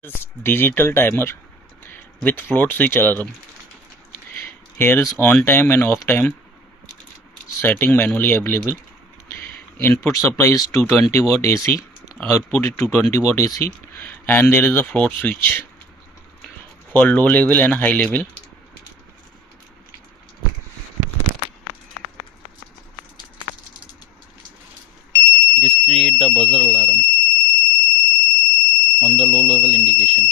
This digital timer with float switch alarm. Here is on time and off time setting manually available. Input supply is 220 watt AC, output is 220 watt AC, and there is a float switch for low level and high level. This create the buzzer alarm on the low level indication.